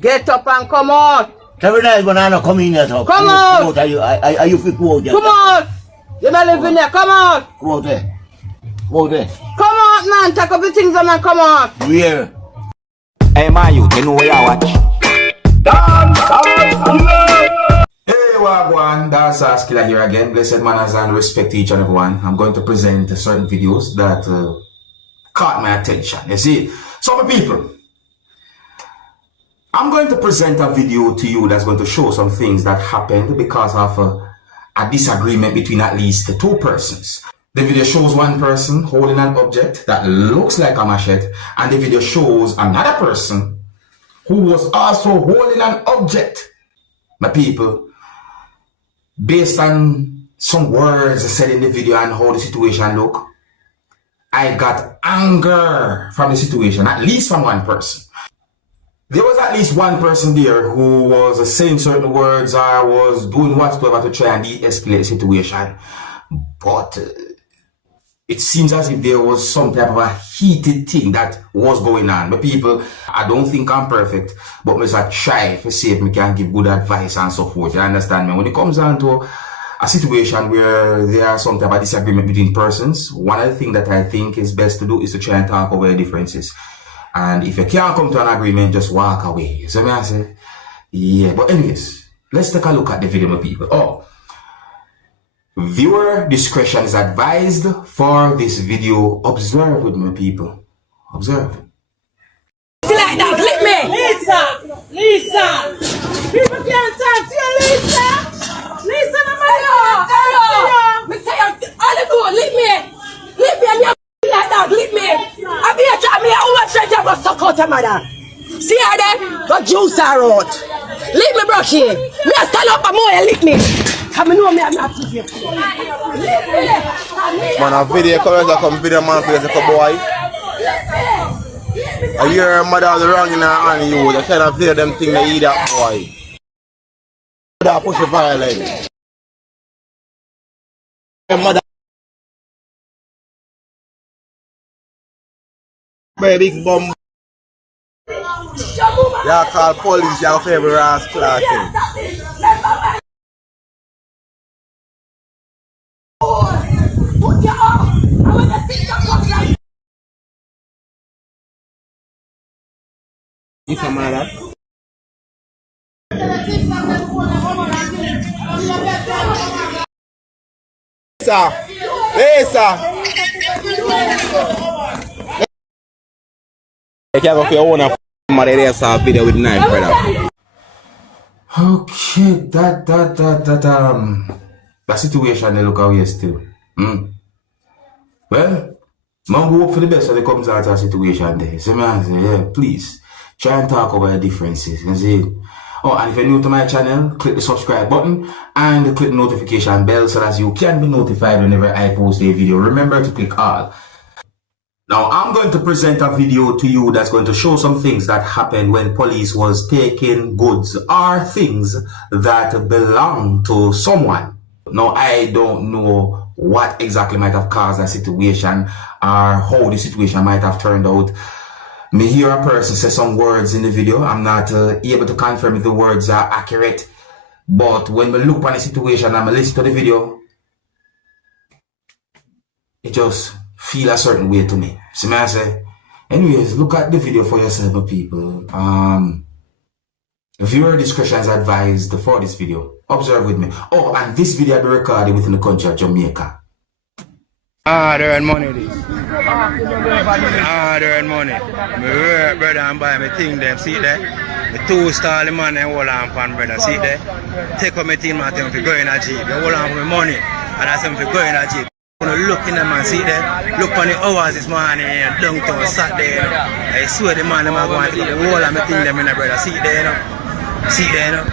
Get up and come out. Every night when I come in here, so Come out. Are you fit go out there? Come out. You don't live in there. Come out. Come out there. Come out there. Come out, man. Take up the things and come out. Where? Hey, my youth, you know where you watch? Dancehall skilla. Hey, Wagwan, Dancehall skilla here again. Blessed manners and respect to each and everyone. I'm going to present certain videos that caught my attention. You see, some people, I'm going to present a video to you that's going to show some things that happened because of a disagreement between at least two persons. The video shows one person holding an object that looks like a machete, and the video shows another person who was also holding an object. My people, based on some words said in the video and how the situation look, I got anger from the situation, at least from one person. There was at least one person there who was saying certain words or was doing whatsoever to try and de-escalate the situation. But it seems as if there was some type of a heated thing that was going on. But people, I don't think I'm perfect, but I try to see if I can give good advice and so forth. You understand me? When it comes down to a situation where there are some type of disagreement between persons, one of the things that I think is best to do is to try and talk over the differences. And if you can't come to an agreement, just walk away. You see what I say? Yeah, but anyways, let's take a look at the video, my people. Oh, viewer discretion is advised for this video. Observe with me, people. Observe. Like that, lick me. Lisa. People can't talk to you, Lisa. Lisa, no matter. Me say, all you do, lick me. Lick me and you like that, lick me. I be a try me, how much I go suck out your mother. See her there? Got juice her out. Lick me, brushy. Me a stand up and more and lick me. Come know me, I'm not to you. Lick me. Man, a video come video man for the boy. I hear her mother the wrong in her hand, you. They kind of feel them thing they eat that boy. Mother push the violence. Mother. Big bomb. Y'all call police, y'all favorite ass clacking. It's a matter. Lisa. You can't go for your own somebody there saw a video with knife, brother. Okay, that situation they look how you still. Well, man, we hope for the best when it comes out of a situation there. So man, say, yeah, please try and talk over the differences. You see? Oh, and if you're new to my channel, click the subscribe button and click the notification bell so that you can be notified whenever I post a video. Remember to click all. Now, I'm going to present a video to you that's going to show some things that happened when police was taking goods or things that belong to someone. Now, I don't know what exactly might have caused that situation or how the situation might have turned out. Me hear a person say some words in the video. I'm not able to confirm if the words are accurate. But when we look at the situation and we listen to the video, it just feel a certain way to me. See me I say? Anyways, look at the video for yourself, people. Viewer discretion is advised for this video. Observe with me. Oh, and this video will be recorded within the country of Jamaica. They earn money this. They earn money. Me work, brother, and buy me thing them. See there? Me 2-star the man and hold on pan, brother. See there? Take up my team and tell me to go in a jeep. They hold on for my money. And I tell me to go in a jeep. Look in the man, see there? Look on the hours this morning and downtown Saturday, you know? I swear the man them are going to take the whole of my thing them in the brother. See there, you know? See there, you know?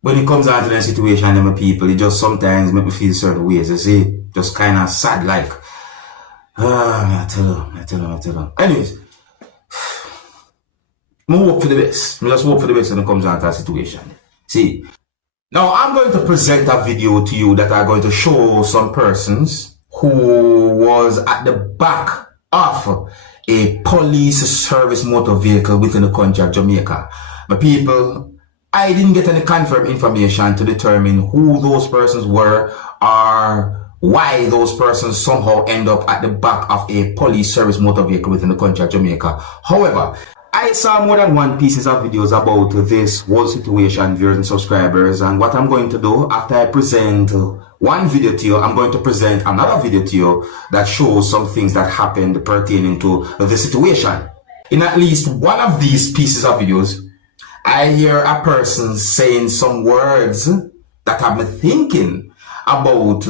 When it comes down to that situation, them people, it just sometimes make me feel certain ways. You see? Just kind of sad like. I tell you. Anyways. I hope for the best. I just hope for the best when it comes down to that situation. See, now I'm going to present a video to you that are going to show some persons who was at the back of a police service motor vehicle within the country of Jamaica. But people, I didn't get any confirmed information to determine who those persons were or why those persons somehow end up at the back of a police service motor vehicle within the country of Jamaica. However, I saw more than one pieces of videos about this whole situation, viewers and subscribers, and what I'm going to do after I present one video to you, I'm going to present another video to you that shows some things that happened pertaining to the situation. In at least one of these pieces of videos, I hear a person saying some words that have me thinking about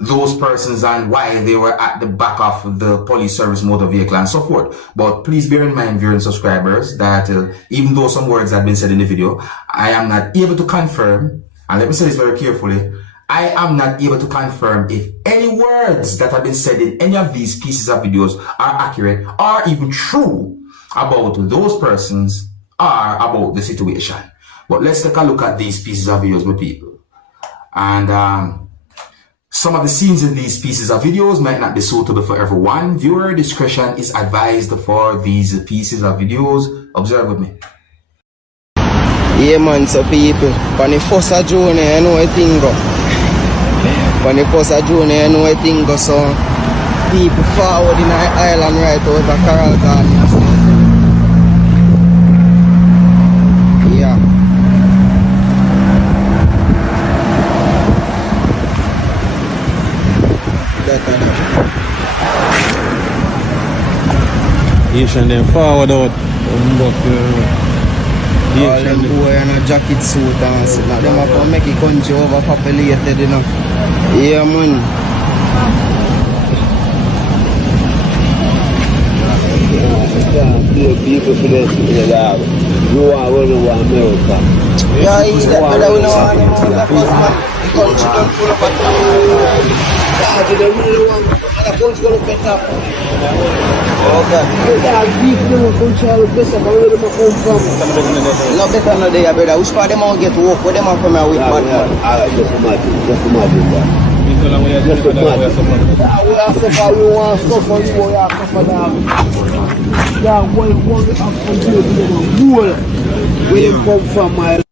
those persons and why they were at the back of the police service motor vehicle and so forth. But please bear in mind, viewers and subscribers, that even though some words have been said in the video, I am not able to confirm, and let me say this very carefully, I am not able to confirm if any words that have been said in any of these pieces of videos are accurate or even true about those persons or about the situation. But let's take a look at these pieces of videos with people. And some of the scenes in these pieces of videos might not be suitable for everyone. Viewer discretion is advised for these pieces of videos. Observe with me. Yeah man, so people, on the 1st of June, you know a thing go. On the 1st of June, you know a thing go, so people forward in the island right out of Coral Garden. Yeah. Asian them forward out. All them boy in a jacket suit and shit. Now them have to make the country overpopulated, you know. Yeah man. People for this, you are running to America. Yeah, he's that better we know what the country don't full of They really want the country to look better. okay. No better no day, brother. Which part them all get work? Where them all come here with bad man? Just imagine that. Just imagine. We are suffer, we want to suffer, we are suffer that. Yeah, what we have to do to them, where they come from, my...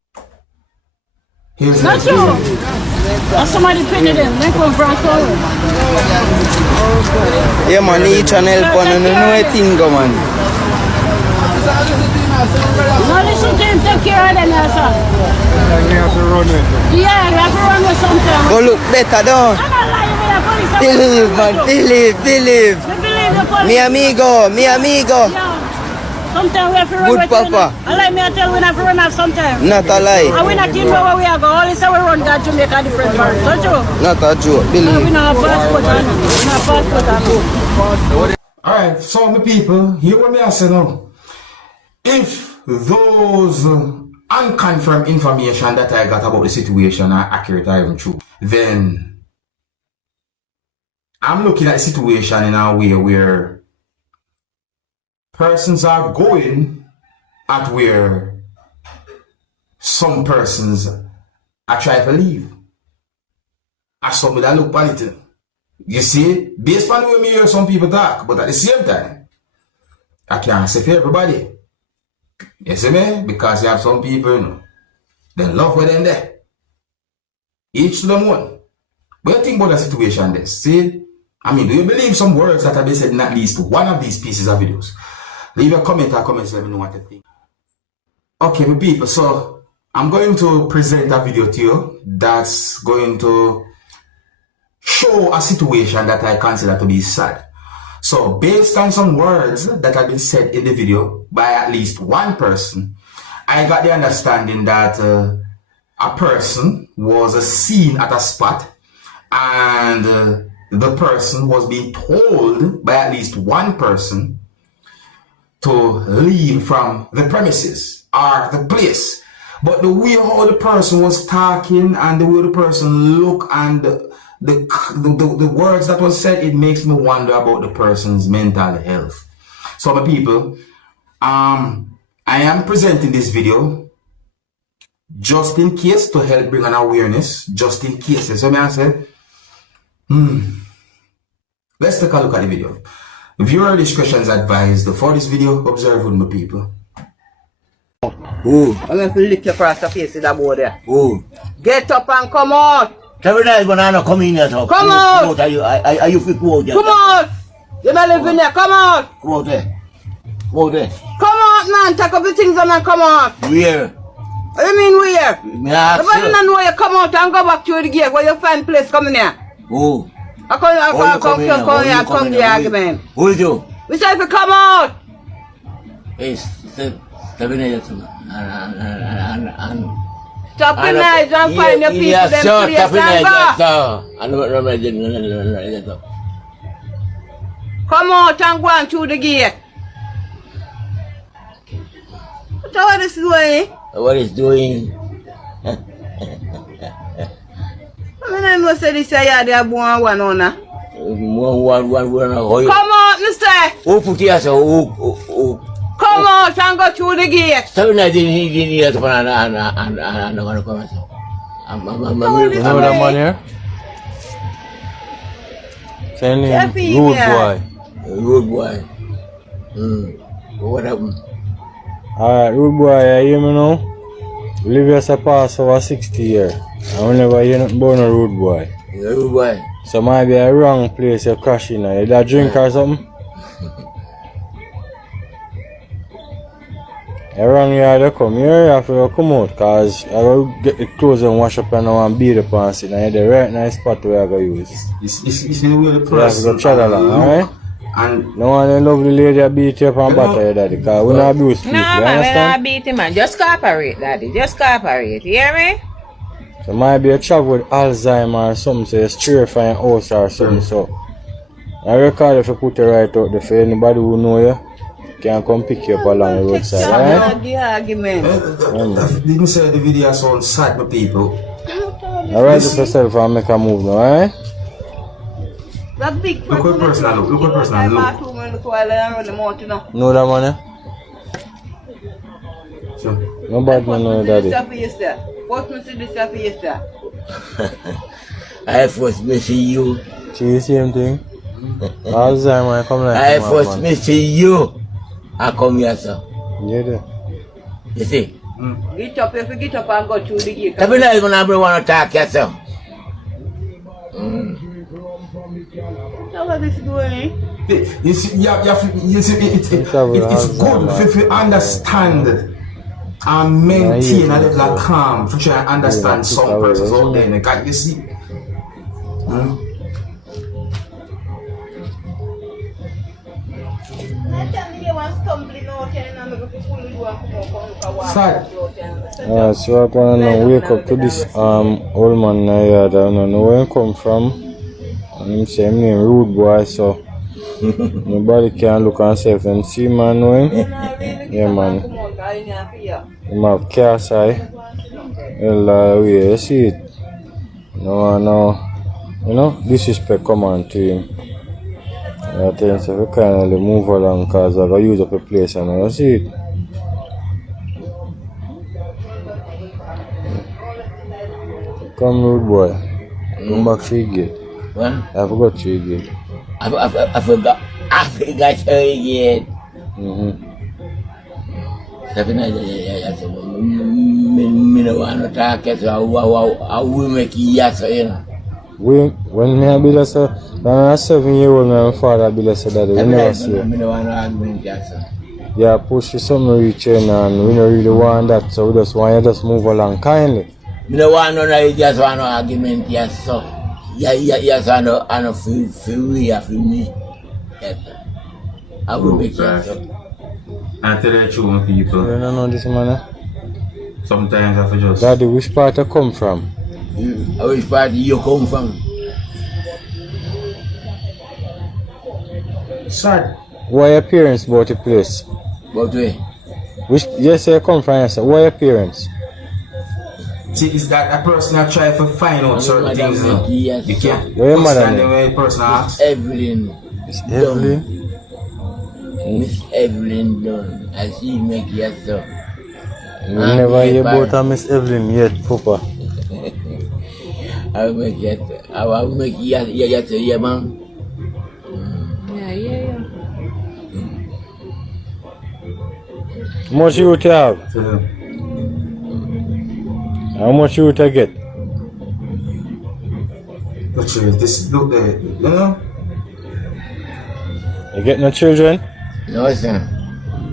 Here's Not you. Or somebody painted them. They come from Florida. Yeah man, each and help one and know a thing go man. No, listen to him. Take care of them, yes, sir. You have to run it. Yeah, you have to run with something. Go look better though. I'm not lying with the police. Believe man, believe. We believe the police. Mi amigo. Yeah. Sometimes we have to run Good with papa. I like me I tell we have to run off sometimes. Not a lie. And we not even know where we are going. Only say we run that Jamaica different parts. Don't you? Not a joke, We believe. not have passport on. We not have passport on. Alright, so my people, hear what me I say now. If those unconfirmed information that I got about the situation are accurate or even true, then I'm looking at the situation in a way where persons are going at where some persons are trying to leave. As somebody that look at it. You see, based on the way me hear some people talk, but at the same time, I can't say for everybody. You see me? Because you have some people, you know, they love where them there. Each to them one. What do you think about the situation there? See? I mean, do you believe some words that have been said in at least one of these pieces of videos? Leave a comment or comments, let me know what you think. Okay, my people, so I'm going to present a video to you that's going to show a situation that I consider to be sad. So based on some words that have been said in the video by at least one person, I got the understanding that a person was seen at a spot and the person was being told by at least one person to leave from the premises or the place. But the way how the person was talking and the way the person looked and the words that was said, it makes me wonder about the person's mental health. So my people, I am presenting this video just in case to help bring an awareness, just in case. So may I say, Let's take a look at the video. Viewer discretion is advised. For this video, observe with my people. Who? I'm going to lick your across the face with that board there. Who? Get up and come out. Every night when I come in here, so Come out. Are you fit to out there? Come out. You don't live in there. Come out. Come out there. Come out there. Come out, man. Take up the things and come out. Where? What do you mean where? Me ask Nobody you. don't know you come out and go back to the gate where you find place coming here. Who? I come the argument. Who is you? We say if you come out. Hey, step in here, and Stop in there and find your people yes, them sir, place step in and here, go. yes, sir. And no. Come out and go on through the gate. What is doing? What is doing? I mean, I know say this here they are born one owner. One. Come out, mister. Who put here, sir? Who? Come out and go through the gate. Step in here, and I'm going to come, sir. I'm know that man here? Say name Rude Boy. What happened? Alright, Rude Boy, you hear me now? Live here so past over 60 years. I will never hear nothing about no Rude Boy. Rude Boy. So might be a wrong place you crash in. You that drink or something? You wrong yard you come here, you have to come out cause I will get the clothes and wash up and now and beat up and sit. Now you're the right nice spot where I go use. It's in the way the You have to person. go chat along, alright? And No one a lovely lady beat you up and batter you, daddy, cause we don't abuse people, No, you man, we understand? not beat him, man. Just cooperate, daddy. Just cooperate. You hear me? So might be a trouble with Alzheimer or something, so you're strafing house or something, so I record if you put it right out there for anybody who know you can come pick you up along the roadside, alright? The argument. didn't say the video sound sad, my people. Alright, just yourself and make a move now, alright? That big Look what person I look. Look what person I look. Know that man, eh? So, Nobody know daddy. What me see this for yesterday? I first me see you. See the same thing? Alzheimer come like I that, first man. me see you. I come here, sir. Yeah, there. You see? Get up, if you get up and go through the gate. Every night when I want to talk, yes, sir. How are this doing? you see, it's good if you understand and maintain a level of calm to try and understand some persons out there. Can you see? So I wanna wake up to this old man in the yard. I don't know where he come from. And him say him name Rude Boy, so nobody can look and say if them see man know him. Yeah man. Him have cast eye. Well, you see it. No, you know, disrespect come on to him. I tell him so we kindly move along cause I gotta use up a place and you see it. Come Rude Boy. Come back to the gate. What? I forgot to the gate. I forgot her again. Every night, I don't want to talk, so I will make you yes, you know. When me I be there, so when I 7-year-old my father be there, so that we never see I it. don't want to argument, yes, sir. Yeah, push something reach in and we don't really want that, so we just want you just move along kindly. I don't want no, just want no argument, yes, sir. Yes, I know feel me, feel me. Yes, sir. I will make you, sir. And tell the truth, people. You don't know this man, eh? Sometimes I feel just. Daddy, which part you come from? Which part you come from? Sad. What are your parents about the place? But wait. Which, yes, you come from, yes, sir. What are your parents? See, is that a person that try to find out certain things, you know? Yes, You can't Where your mother understand the name? way a person asks. Evelyn. Miss Evelyn? Miss Evelyn Dunn. I see make yes, sir. We never hear about a Miss Evelyn yet, Papa. I will make yes, I will make yes, yeah, man. How much you to have? Tell him. How much you to get? But this look there, you know? You get no children? No, sir.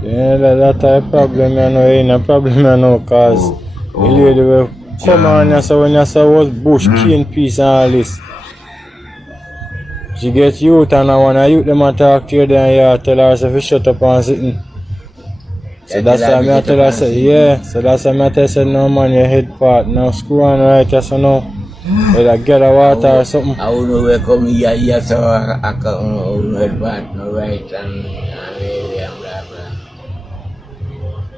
Yeah, that's a problem, you know. Ain't a problem, you know, cause the lady will come on and say when you say was bush, cane piece and all this. She gets youth and I wanna youth them and talk to you then you tell her if you shut up and sitting. So that's why I tell her say, yeah, so that's why I tell her say no man your head part. Now screw on right just now. Whether get a water or something. I don't know where come here, so I can't head part, no right and blah blah.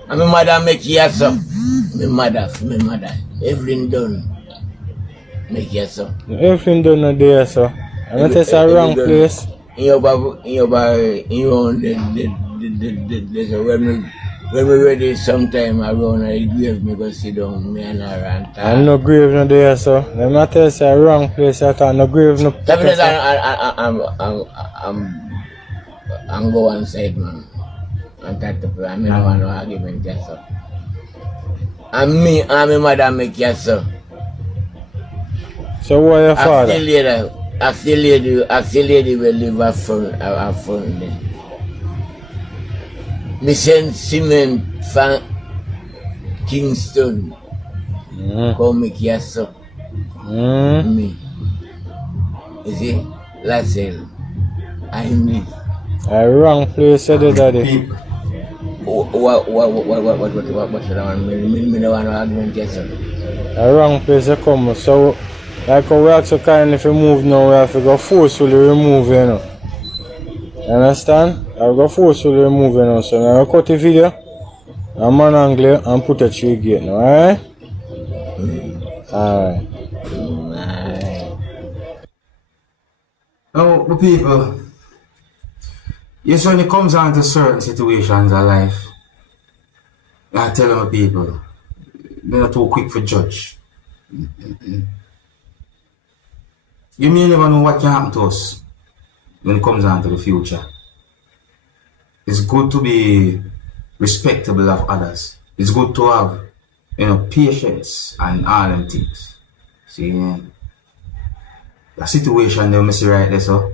And my mother make here so. My mother. Everything done. Make here so. Everything done there, so. I'm not it's a wrong place. In your own when we ready sometime around the grave, me go sit down, me and her and talk. I'm no grave no there, so. I'm not it's a wrong place at all. No grave no. I'm go one side, man. And talk to people. I don't want no argument, yes, sir. And me and my mother make yes, sir. So what your father? Ask the lady will live a front there. Me send cement from Kingston. Come make yes, sir. Me. You see? Lassell. I need. A wrong place, said it, daddy. What should I want? Me don't want no argument, yes, sir. A wrong place to come. So, like how we ask so kind if you move now, we have to go forcefully remove, you know. You understand? I will go forcefully remove, you know. So, I will cut the video, and man angle it, and put it through the gate now, alright? Alright. Now, the people, yes, when it comes down to certain situations in life, I tell my people, they're not too quick for judge. You may never know what can happen to us when it comes down to the future. It's good to be respectable of others. It's good to have, patience and all them things. See, the situation they must see right there, so.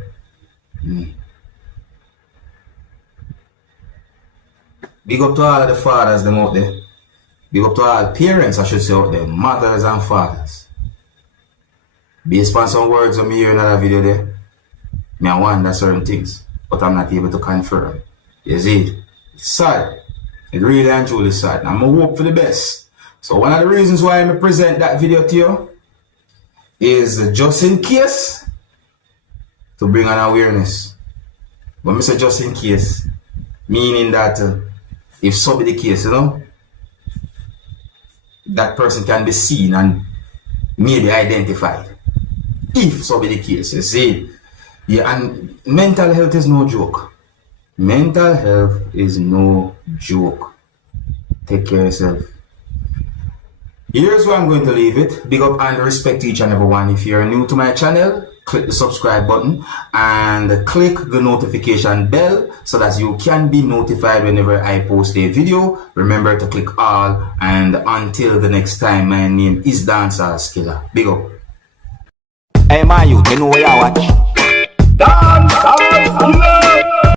Big up to all the fathers them out there. Big up to all parents, I should say, out there, mothers and fathers. Based on some words of me hear in another video there, I wonder certain things, but I'm not able to confirm. You see, it's sad. It really and truly sad. I'm going to hope for the best. So one of the reasons why I present that video to you is just in case to bring an awareness. When I say just in case, meaning that if so be the case, that person can be seen and maybe identified. If so be the case, you see. Yeah, and mental health is no joke. Mental health is no joke. Take care of yourself. Here's where I'm going to leave it. Big up and respect to each and every one. If you're new to my channel, click the subscribe button and click the notification bell so that you can be notified whenever I post a video. Remember to click all, and until the next time, my name is Dancehall Skilla. Big up. Hey, man, you know where you watch.